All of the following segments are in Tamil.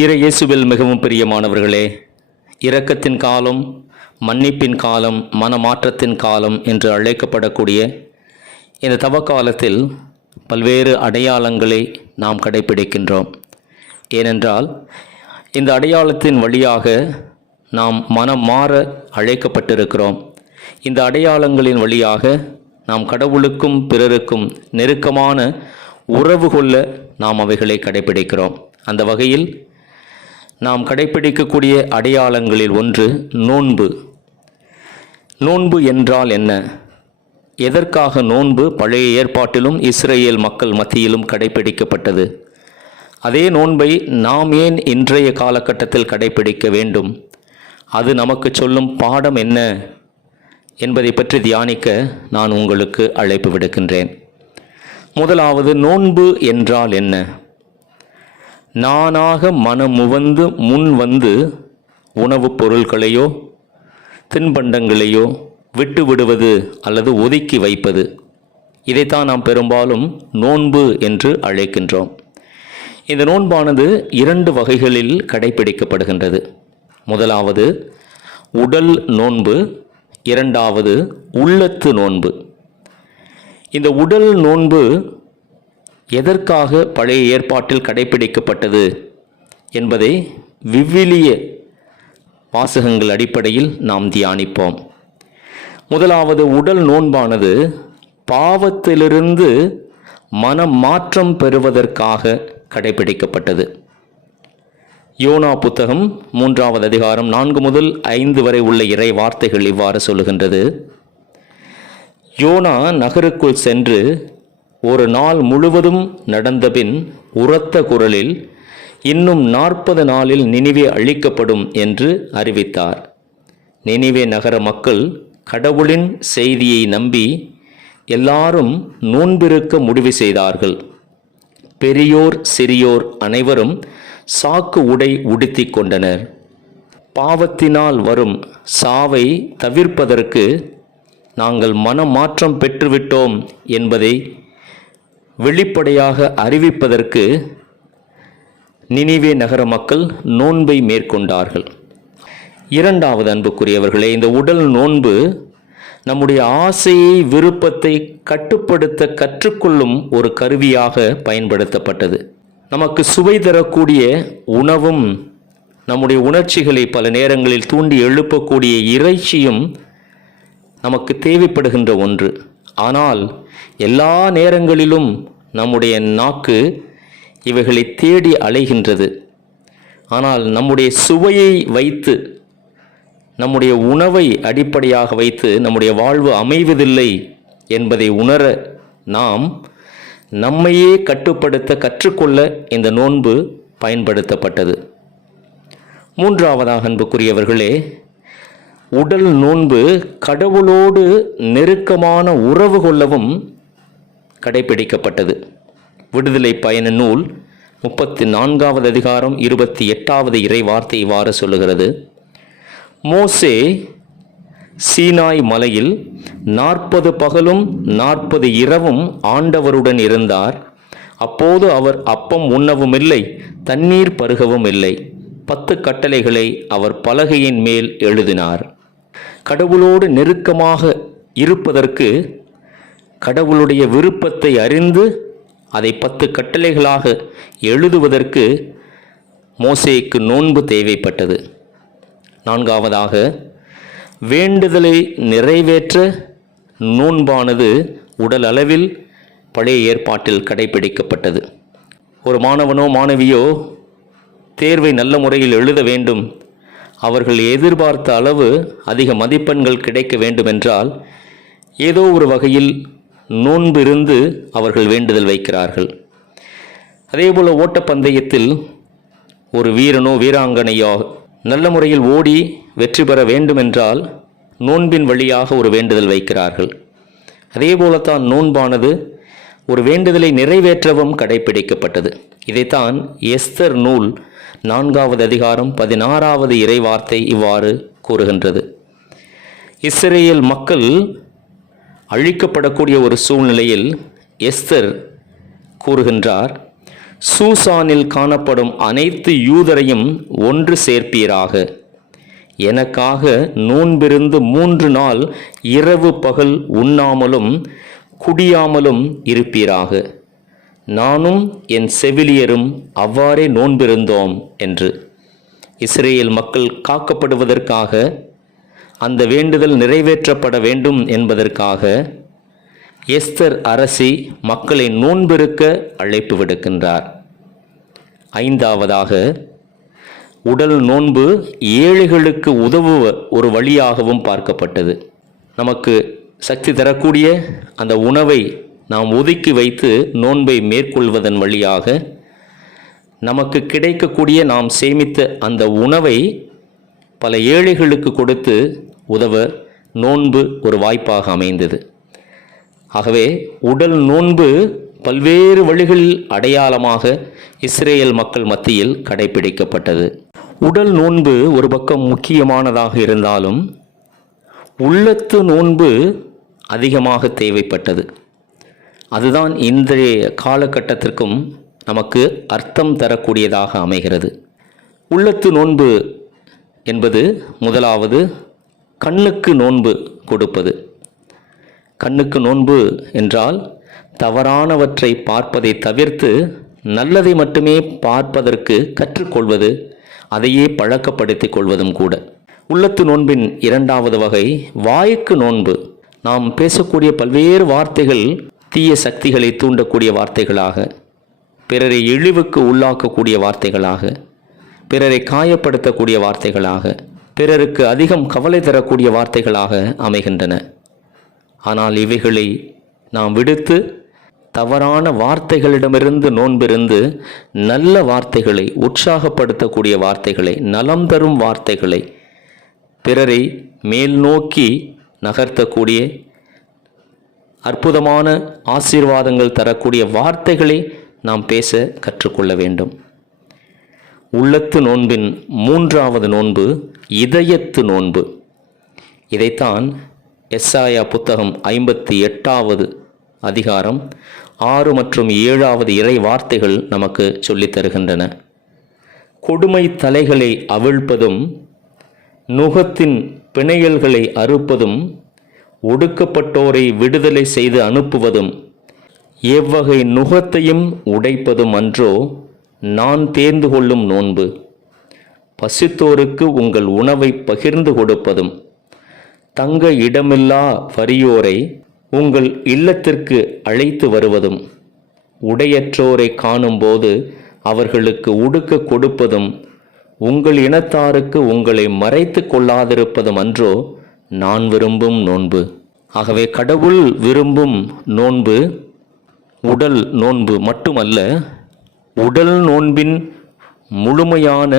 இயேசுவில் மிகவும் பிரியமானவர்களே, இரக்கத்தின் காலம், மன்னிப்பின் காலம், மனமாற்றத்தின் காலம் என்று அழைக்கப்படக்கூடிய இந்த தவக்காலத்தில் பல்வேறு அடையாளங்களை நாம் கடைபிடிக்கின்றோம். ஏனென்றால் இந்த அடையாளத்தின் வழியாக நாம் மனம் மாற அழைக்கப்பட்டிருக்கிறோம். இந்த அடையாளங்களின் வழியாக நாம் கடவுளுக்கும் பிறருக்கும் நெருக்கமான உறவு கொள்ள நாம் அவைகளை கடைபிடிக்கிறோம். அந்த வகையில் நாம் கடைபிடிக்கக்கூடிய அடையாளங்களில் ஒன்று நோன்பு. நோன்பு என்றால் என்ன? எதற்காக நோன்பு பழைய ஏற்பாட்டிலும் இஸ்ரேல் மக்கள் மத்தியிலும் கடைபிடிக்கப்பட்டது? அதே நோன்பை நாம் ஏன் இன்றைய காலகட்டத்தில் கடைபிடிக்க வேண்டும்? அது நமக்கு சொல்லும் பாடம் என்ன என்பதை பற்றி தியானிக்க நான் உங்களுக்கு அழைப்பு விடுக்கின்றேன். முதலாவது, நோன்பு என்றால் என்ன? நானாக மனமுவந்து முன் வந்து உணவுப் பொருட்களையோ தின்பண்டங்களையோ விட்டு விடுவது அல்லது ஒதுக்கி வைப்பது. இதைத்தான் நாம் பெரும்பாலும் நோன்பு என்று அழைக்கின்றோம். இந்த நோன்பானது 2 வகைகளில் கடைபிடிக்கப்படுகின்றது. முதலாவது உடல் நோன்பு, இரண்டாவது உள்ளத்து நோன்பு. இந்த உடல் நோன்பு எதற்காக பழைய ஏற்பாட்டில் கடைபிடிக்கப்பட்டது என்பதை விவிலிய வாசகங்கள் அடிப்படையில் நாம் தியானிப்போம். முதலாவது உடல் நோன்பானது பாவத்திலிருந்து மனமாற்றம் பெறுவதற்காக கடைபிடிக்கப்பட்டது. யோனா புத்தகம் 3வது அதிகாரம் 4 முதல் 5 வரை உள்ள இறை வார்த்தைகள் இவ்வாறு சொல்லுகின்றது. யோனா நகருக்குள் சென்று ஒரு நாள் முழுவதும் நடந்தபின் உரத்த குரலில், இன்னும் 40 நாளில் நினிவே அழிக்கப்படும் என்று அறிவித்தார். நினிவே நகர மக்கள் கடவுளின் செய்தியை நம்பி எல்லாரும் நோன்பிருக்க முடிவு செய்தார்கள். பெரியோர் சிறியோர் அனைவரும் சாக்கு உடை உடுத்தி கொண்டனர். பாவத்தினால் வரும் சாவை தவிர்ப்பதற்கு நாங்கள் மனமாற்றம் பெற்றுவிட்டோம் என்பதை வெளிப்படையாக அறிவிப்பதற்கு நினிவே நகர மக்கள் நோன்பை மேற்கொண்டார்கள். இரண்டாவது, அன்புக்குரியவர்களே, இந்த உடல் நோன்பு நம்முடைய ஆசையை விருப்பத்தை கட்டுப்படுத்த கற்றுக்கொள்ளும் ஒரு கருவியாக பயன்படுத்தப்பட்டது. நமக்கு சுவை தரக்கூடிய உணவும் நம்முடைய உணர்ச்சிகளை பல நேரங்களில் தூண்டி எழுப்பக்கூடிய இறைச்சியும் நமக்கு தேவைப்படுகின்ற ஒன்று. ஆனால் எல்லா நேரங்களிலும் நம்முடைய நாக்கு இவைகளை தேடி அலைகின்றது. ஆனால் நம்முடைய சுவையை வைத்து, நம்முடைய உணவை அடிப்படையாக வைத்து நம்முடைய வாழ்வு அமைவதில்லை என்பதை உணர நாம் நம்மையே கட்டுப்படுத்த கற்றுக்கொள்ள இந்த நோன்பு பயன்படுத்தப்பட்டது. மூன்றாவதாக, அன்புக்குரியவர்களே, உடல் நோன்பு கடவுளோடு நெருக்கமான உறவு கொள்ளவும் கடைபிடிக்கப்பட்டது. விடுதலை பயண நூல் 34வது அதிகாரம் 28வது இறை வார்த்தை இவ்வாறு சொல்லுகிறது. மோசே சீனாய் மலையில் 40 பகலும் 40 இரவும் ஆண்டவருடன் இருந்தார். அப்போது அவர் அப்பம் உண்ணவும் இல்லை, தண்ணீர் பருகவும் இல்லை. 10 கட்டளைகளை அவர் பலகையின் மேல் எழுதினார். கடவுளோடு நெருக்கமாக இருப்பதற்கு கடவுளுடைய விருப்பத்தை அறிந்து அதை 10 கட்டளைகளாக எழுதுவதற்கு மோசேக்கு நோன்பு தேவைப்பட்டது. நான்காவதாக, வேண்டுதலை நிறைவேற்ற நோன்பானது உடல் அளவில் பழைய ஏற்பாட்டில் கடைபிடிக்கப்பட்டது. ஒரு மாணவனோ மாணவியோ தேர்வை நல்ல முறையில் எழுத வேண்டும், அவர்கள் எதிர்பார்த்த அளவு அதிக மதிப்பெண்கள் கிடைக்க வேண்டுமென்றால் ஏதோ ஒரு வகையில் நோன்பு இருந்து அவர்கள் வேண்டுதல் வைக்கிறார்கள். அதேபோல் ஓட்டப்பந்தயத்தில் ஒரு வீரனோ வீராங்கனையோ நல்ல முறையில் ஓடி வெற்றி பெற வேண்டுமென்றால் நோன்பின் வழியாக ஒரு வேண்டுதல் வைக்கிறார்கள். அதே போலத்தான் நோன்பானது ஒரு வேண்டுதலை நிறைவேற்றவும் கடைபிடிக்கப்பட்டது. இதைத்தான் எஸ்தர் நூல் 4வது அதிகாரம் 16வது இறை வார்த்தை இவ்வாறு கூறுகின்றது. இஸ்ரேல் மக்கள் அழிக்கப்படக்கூடிய ஒரு சூழ்நிலையில் எஸ்தர் கூறுகின்றார், சூசானில் காணப்படும் அனைத்து யூதரையும் ஒன்று சேர்ப்பீராக. எனக்காக நோன்பிருந்து 3 நாள் இரவு பகல் உண்ணாமலும் குடியாமலும் இருப்பீராக. நானும் என் செவிலியரும் அவ்வாறே நோன்பிருந்தோம் என்று. இஸ்ரேல் மக்கள் காக்கப்படுவதற்காக, அந்த வேண்டுதல் நிறைவேற்றப்பட வேண்டும் என்பதற்காக எஸ்தர் அரசி மக்களை நோன்பிருக்க அழைப்பு விடுக்கின்றார். 5ஆவதாக, உடல் நோன்பு ஏழைகளுக்கு உதவுவ ஒரு வழியாகவும் பார்க்கப்பட்டது. நமக்கு சக்தி தரக்கூடிய அந்த உணவை நாம் ஒதுக்கி வைத்து நோன்பை மேற்கொள்வதன் வழியாக நமக்கு கிடைக்கக்கூடிய நாம் சேமித்த அந்த உணவை பல ஏழைகளுக்கு கொடுத்து உதவ நோன்பு ஒரு வாய்ப்பாக அமைந்தது. ஆகவே உடல் நோன்பு பல்வேறு வழிகளில் அடையாளமாக இஸ்ரேல் மக்கள் மத்தியில் கடைபிடிக்கப்பட்டது. உடல் நோன்பு ஒரு பக்கம் முக்கியமானதாக இருந்தாலும் உள்ளத்து நோன்பு அதிகமாக தேவைப்பட்டது. அதுதான் இன்றைய காலகட்டத்திற்கும் நமக்கு அர்த்தம் தரக்கூடியதாக அமைகிறது. உள்ளத்து நோன்பு என்பது முதலாவது கண்ணுக்கு நோன்பு கொடுப்பது. கண்ணுக்கு நோன்பு என்றால் தவறானவற்றை பார்ப்பதை தவிர்த்து நல்லதை மட்டுமே பார்ப்பதற்கு கற்றுக்கொள்வது, அதையே பழக்கப்படுத்திக் கொள்வதும் கூட. உள்ளத்து நோன்பின் 2வது வகை வாய்க்கு நோன்பு. நாம் பேசக்கூடிய பல்வேறு வார்த்தைகள் தீய சக்திகளை தூண்டக்கூடிய வார்த்தைகளாக, பிறரை இழிவுக்கு உள்ளாக்கக்கூடிய வார்த்தைகளாக, பிறரை காயப்படுத்தக்கூடிய வார்த்தைகளாக, பிறருக்கு அதிகம் கவலை தரக்கூடிய வார்த்தைகளாக அமைகின்றன. ஆனால் இவைகளை நாம் விடுத்து தவறான வார்த்தைகளிடமிருந்து நோன்பிருந்து நல்ல வார்த்தைகளை, உற்சாகப்படுத்தக்கூடிய வார்த்தைகளை, நலம் தரும் வார்த்தைகளை, பிறரை மேல் நோக்கி நகர்த்தக்கூடிய அற்புதமான ஆசீர்வாதங்கள் தரக்கூடிய வார்த்தைகளை நாம் பேச கற்றுக்கொள்ள வேண்டும். உள்ளத்து நோன்பின் 3வது நோன்பு இதயத்து நோன்பு. இதைத்தான் எசாயா புத்தகம் 58வது அதிகாரம் 6 மற்றும் 7வது இறை வார்த்தைகள் நமக்கு சொல்லித் தருகின்றன. கொடுமை தலைகளை அவிழ்ப்பதும் நுகத்தின் பிணையல்களை அறுப்பதும் ஒடுக்கப்பட்டோரை விடுதலை செய்து அனுப்புவதும் எவ்வகை நுகத்தையும் உடைப்பதும் அன்றோ நான் தேர்ந்து கொள்ளும் நோன்பு. பசித்தோருக்கு உங்கள் உணவை பகிர்ந்து கொடுப்பதும் தங்க இடமில்லா வறியோரை உங்கள் இல்லத்திற்கு அழைத்து வருவதும் உடையற்றோரை காணும்போது அவர்களுக்கு உடுக்க கொடுப்பதும் உங்கள் இனத்தாருக்கு உங்களை மறைத்து கொள்ளாதிருப்பதும் அன்றோ நான் விரும்பும் நோன்பு. ஆகவே கடவுள் விரும்பும் நோன்பு உடல் நோன்பு மட்டுமல்ல, உடல் நோன்பின் முழுமையான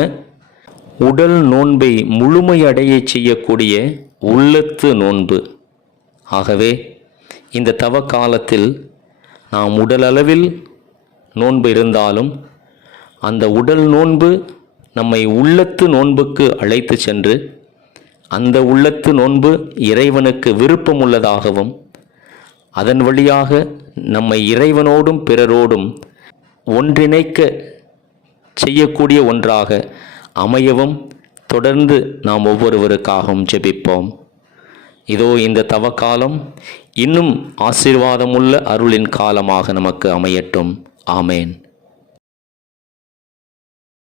உடல் நோன்பை முழுமையடைய செய்யக்கூடிய உள்ளத்து நோன்பு. ஆகவே இந்த தவ காலத்தில் நாம் உடலளவில் நோன்பு இருந்தாலும் அந்த உடல் நோன்பு நம்மை உள்ளத்து நோன்புக்கு அழைத்து சென்று அந்த உள்ளத்து நோன்பு இறைவனுக்கு விருப்பமுள்ளதாகவும் அதன் வழியாக நம்மை இறைவனோடும் பிறரோடும் ஒன்றிணைக்க செய்யக்கூடிய ஒன்றாக அமையவும் தொடர்ந்து நாம் ஒவ்வொருவருக்காகவும் ஜெபிப்போம். இதோ இந்த தவக்காலம் இன்னும் ஆசீர்வாதமுள்ள அருளின் காலமாக நமக்கு அமையட்டும். ஆமேன்.